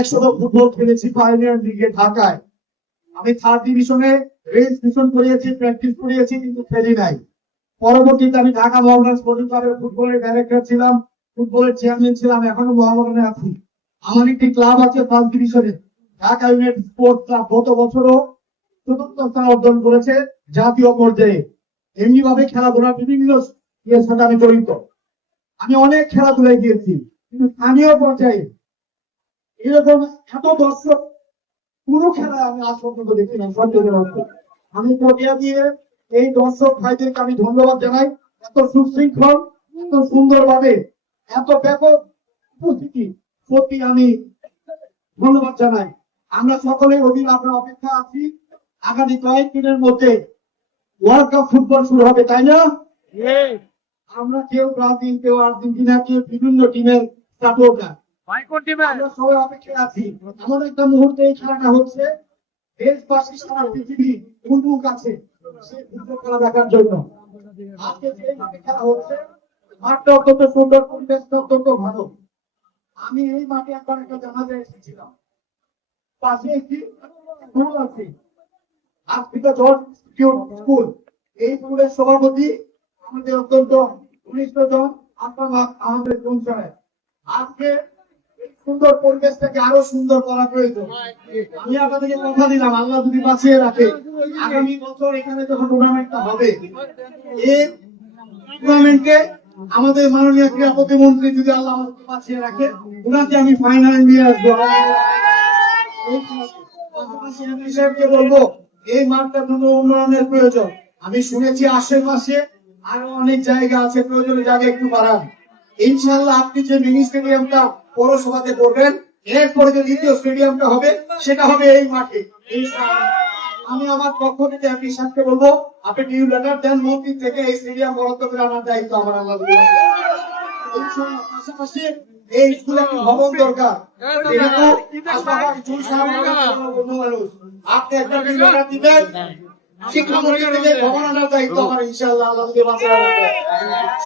একসাথে ফুটবল খেলেছি পাইনিয়ার লিগে ঢাকায়। আমি 3rd ডিভিশনে রেজিস্ট্রেশন করিয়েছি, প্র্যাকটিস করিয়েছি, কিন্তু খেলি নাই। পরবর্তীতে আমি ঢাকা মোহামেডান স্পোর্টিং ক্লাবের ফুটবলের ডাইরেক্টর ছিলাম, ফুটবলের চেয়ারম্যান ছিলাম, এখনো মোহামেডানে আছি। আমার একটি ক্লাব আছে 1st ডিভিশনে, ঢাকা ইউনাইটেড স্পোর্টস ক্লাব। গত বছরও 4র্থ স্থান অর্জন করেছে জাতীয় পর্যায়ে। এমনি ভাবে খেলাধুলার বিভিন্ন ইয়ের সাথে আমি জড়িত। আমি অনেক খেলাধুলায় গিয়েছি, কিন্তু স্থানীয় পর্যায়ে এরকম এত দর্শক কোনো খেলায় আমি আজ পর্যন্ত দেখি না। আমি পটিয়া দিয়ে এই দর্শক ভাইদেরকে আমি ধন্যবাদ জানাই। এত সুশৃঙ্খল, এত সুন্দরভাবে, এত ব্যাপক উপস্থিতি, সত্যি আমি ধন্যবাদ জানাই। আমরা সকলে অধীর আপনার অপেক্ষা আছি। আগামী কয়েকদিনের মধ্যে ওয়ার্ল্ড কাপ ফুটবল শুরু হবে, তাই না? আমরা কেউ ব্রাজিল, কেউ আর্জেন্টিনা, কেউ বিভিন্ন টিমের সাপোর্টার, আমরা সবাই অপেক্ষায় আছি। এমন একটা মুহূর্তে এই খেলাটা হচ্ছে, দেশবাসী সারা পৃথিবী উন্মুখ আছে সেই ফুটবল খেলা দেখার জন্য। আজকে যেভাবে খেলা হচ্ছে, মাঠটা অত্যন্ত সুন্দর, পরিবেশটা অত্যন্ত ভালো। আমি এই মাঠে একবার একটা জানাজায় এসেছিলাম, পাশে একটি স্কুল আছে, আফ্রিকা জর্জ স্কুল। এই স্কুলের সভাপতি আমাদের অত্যন্ত ঘনিষ্ঠ জন আমাদের পৌঁছায়। আজকে সুন্দর পরিবেশটাকে আরো সুন্দর করা প্রয়োজন। আমি আপনাদেরকে কথা দিলাম, আল্লাহ যদি বাঁচিয়ে রাখে, আগামী বছর এখানে যখন টুর্নামেন্টটা হবে, এই টুর্নামেন্টে আমাদের মাননীয় ক্রীড়া প্রতিমন্ত্রী যদি আল্লাহ আমাকে বাঁচিয়ে রাখে, ওনাকে আমি ফাইনাল নিয়ে আসবো। সাহেবকে বলবো এই মাঠটার জন্য উন্নয়নের প্রয়োজন। আমি শুনেছি আশেপাশে আরো অনেক জায়গা আছে, প্রয়োজনে জায়গা একটু বাড়ান। ইনশাআল্লাহ আপনি যে মিনি স্টেডিয়ামটা পৌরসভাতে করবেন, এরপরে যে দ্বিতীয় স্টেডিয়ামটা হবে, সেটা হবে এই মাঠে। আমি আমার পক্ষ থেকে আপনি সাথে বলবো, আপনি নিউ লেটার দেন মন্ত্রী থেকে এই স্টেডিয়াম বরাদ্দ করে আনার দায়িত্ব আমার। আল্লাহ পাশাপাশি এই স্কুলে একটি ভবন দরকার। আপনি একটা নিউ লেটার দিবেন, শিক্ষামন্ত্রী থেকে ভবন আনার দায়িত্ব আমার। ইনশাআল্লাহ আল্লাহ